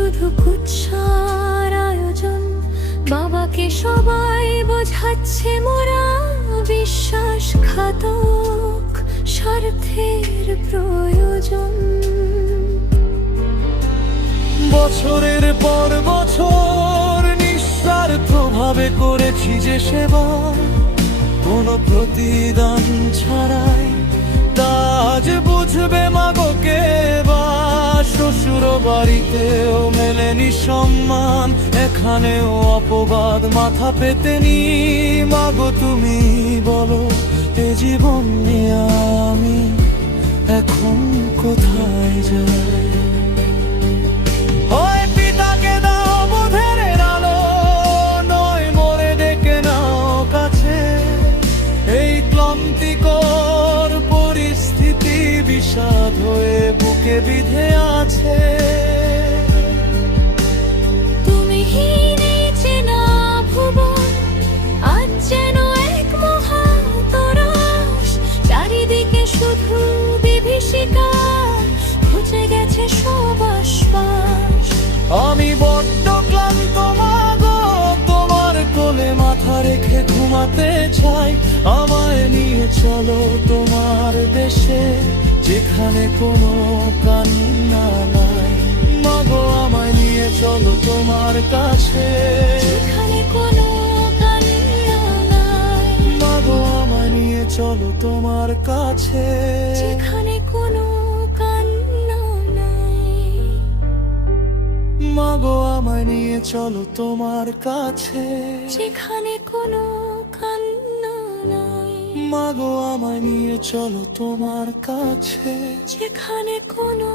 শুধু কুৎসার আয়োজন। বাবাকে সবাই বোঝাচ্ছে মোরা বিশ্বাসঘাতক, স্বার্থের প্রয়োজন। বছরের পর বছর নিঃস্বার্থভাবে করেছি যে সেবা, কোনো প্রতিদান ছাড়াই, তা আজ বুঝবে মাগোকে বা। শ্বশুর বাড়িতেও মেলেনি সম্মান, এখানেও অপবাদ মাথা পেতে নি। মাগো তুমি বলো, এ জীবন নিয়ে আমি এখন কোথায় যাই? হয় পিতাকে দাও বোধের আলো, নয় মোরে ডেকে নাও কাছে। এই ক্লান্তিকর পরিস্থিতি বিষাদ হয়ে বুকে বিধে আছে। তুমি নিচে না ভুবন, আজ যেন এক মহাতরস। চারিদিকে শুধু বিভীষিকা, খুঁজে গেছে সব আশ্বাস। আমি বড্ড ক্লান্ত মাগো, তোমার কোলে মাথা রেখে ঘুমাতে চাই। আমায় নিয়ে চলো তোমার দেশে, যেখানে কোনো কান্না নাই। মাগো আমায় নিয়ে চলো তোমার কাছে, যেখানে কোনো কান্না নাই। মাগো আমায় নিয়ে চলো তোমার কাছে, যেখানে কোনো কান্না নাই। মাগো আমায় নিয়ে চলো তোমার কাছে, যেখানে কোনো কান্না নাই। মাগো আমায় নিয়ে চলো তোমার কাছে, যেখানে কোনো